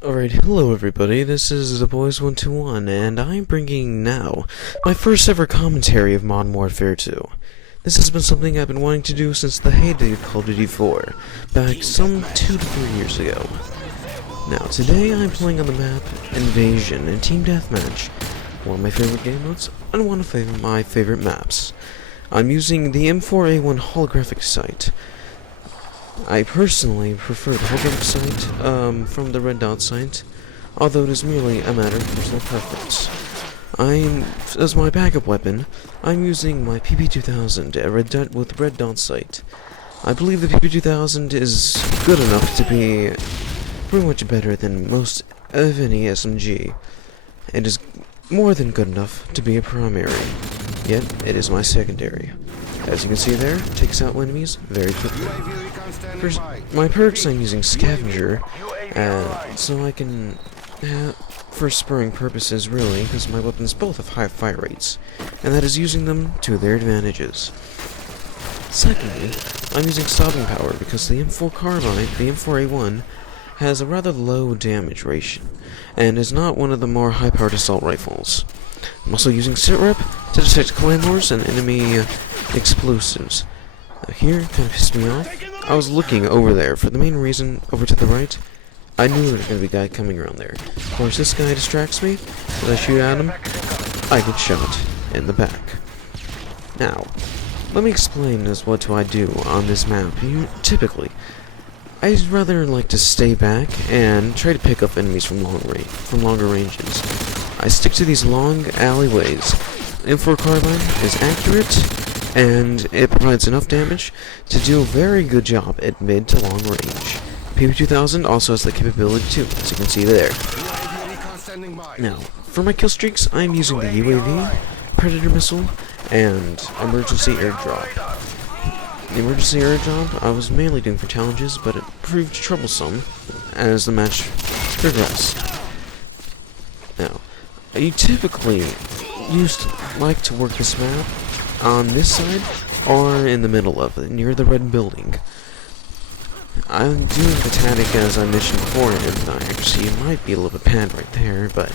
Alright, hello everybody, this is the Boys121, and I'm bringing now my first ever commentary of Modern Warfare 2. This has been something I've been wanting to do since the heyday of Call of Duty 4, back some 2 to 3 years ago. Now, today I'm playing on the map Invasion and Team Deathmatch, one of my favorite game modes, and one of my favorite maps. I'm using the M4A1 holographic sight. I personally prefer the holographic sight from the red dot sight, although it is merely a matter of personal preference. As my backup weapon, I'm using my PP2000, a red dot with red dot sight. I believe the PP2000 is good enough to be pretty much better than most of any SMG. It is more than good enough to be a primary, yet it is my secondary. As you can see there, it takes out enemies very quickly. First, my perks, I'm using Scavenger, so I can, for spurring purposes really, because my weapons both have high fire rates, and that is using them to their advantages. Secondly, I'm using stopping power because the M4 carbine, the M4A1, has a rather low damage ratio, and is not one of the more high-powered assault rifles. I'm also using Sitrep to detect claymores and enemy explosives. Here, kind of pissed me off. I was looking over there for the main reason, over to the right. I knew there was going to be a guy coming around there. Of course, this guy distracts me. As I shoot at him, I get shot in the back. Now, let me explain what do I do on this map. Typically, I'd rather like to stay back and try to pick up enemies from longer ranges. I stick to these long alleyways. M4 carbine is accurate, and it provides enough damage to do a very good job at mid to long range. PP2000 also has the capability too, as you can see there. Now, for my killstreaks, I'm using the UAV, Predator Missile, and Emergency Airdrop. The Emergency Airdrop I was mainly doing for challenges, but it proved troublesome as the match progressed. Now, I typically like to work this map on this side, or in the middle of it, near the red building. I'm doing the tactic as I mentioned before, and I actually it might be a little bit panned right there, but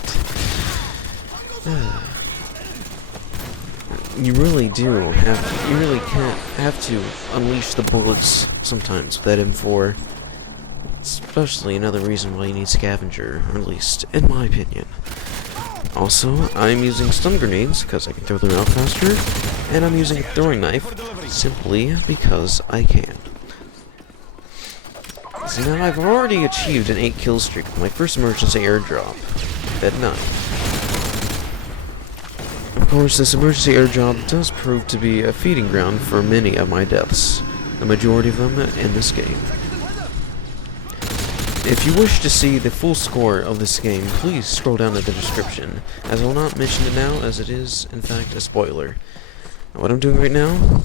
you really can't have to unleash the bullets sometimes with that M4. Especially another reason why you need Scavenger, or at least in my opinion. Also, I'm using stun grenades because I can throw them out faster, and I'm using a throwing knife simply because I can. So now I've already achieved an 8 kill streak with my first emergency airdrop at 9. Of course, this emergency airdrop does prove to be a feeding ground for many of my deaths, the majority of them in this game. If you wish to see the full score of this game, please scroll down to the description, as I will not mention it now, as it is, in fact, a spoiler. Now, what I'm doing right now,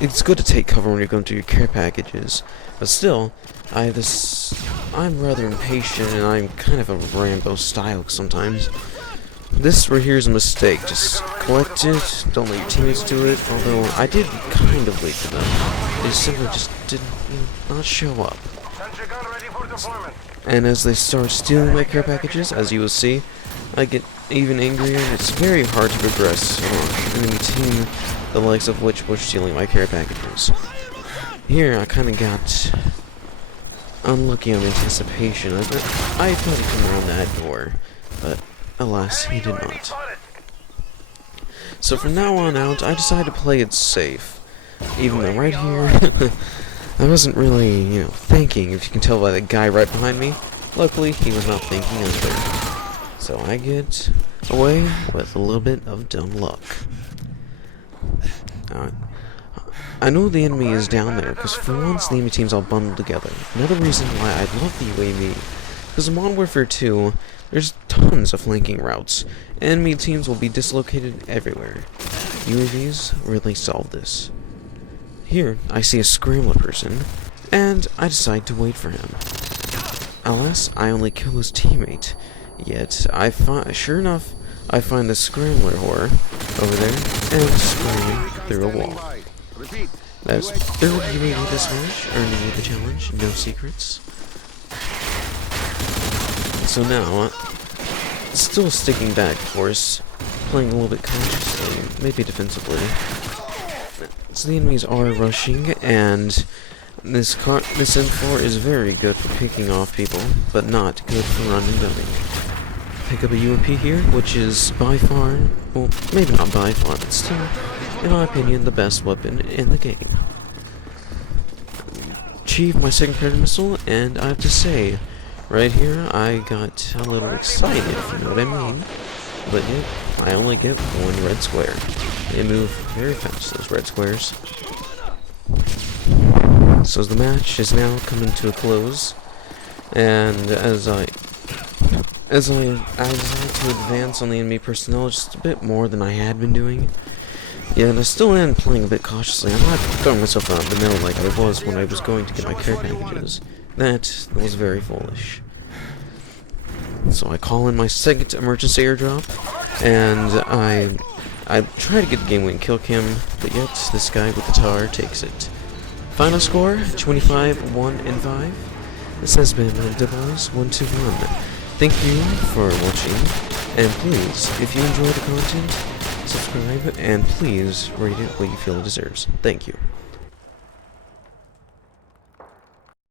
it's good to take cover when you're going through your care packages, but still, I'm rather impatient, and I'm kind of a Rambo style sometimes. This right here is a mistake. Just collect it, don't let your teammates do it, although I did kind of wait for them. They simply just did not show up. And as they start stealing my care packages, as you will see, I get even angrier, and it's very hard to progress on an enemy team, the likes of which were stealing my care packages. Here, I kind of got unlucky on anticipation. I thought he'd come around that door, but alas, he did not. So from now on out, I decided to play it safe. Even though right here, I wasn't really, thinking, if you can tell by the guy right behind me. Luckily, he was not thinking either. So I get away with a little bit of dumb luck. I know the enemy is down there, because for once the enemy team's all bundled together. Another reason why I love the UAV, because in Modern Warfare 2, there's tons of flanking routes. Enemy teams will be dislocated everywhere. UAVs really solve this. Here, I see a scrambler person, and I decide to wait for him. Alas, I only kill his teammate. Yet, sure enough, I find the scrambler whore over there, and scream through a wall. As third UAV this match, earning me the challenge, no secrets. So now, still sticking back, of course, playing a little bit cautiously, maybe defensively. So the enemies are rushing, and this M4 is very good for picking off people, but not good for running and gunning. Pick up a UMP here, which is by far, well, maybe not by far, but still, in my opinion, the best weapon in the game. Achieved my second predator missile, and I have to say, right here, I got a little excited, if you know what I mean. But yet, I only get one red square. They move very fast, those red squares. So the match is now coming to a close, and as I decide to advance on the enemy personnel just a bit more than I had been doing. Yeah, and I still am playing a bit cautiously. I'm not throwing myself out in the middle like I was when I was going to get my care packages. That was very foolish. So I call in my second emergency airdrop, and I try to get the game-winning kill cam, but yet this guy with the tar takes it. Final score, 25-1-5. This has been The Boys 121. Thank you for watching, and please, if you enjoy the content, subscribe, and please rate it what you feel it deserves. Thank you.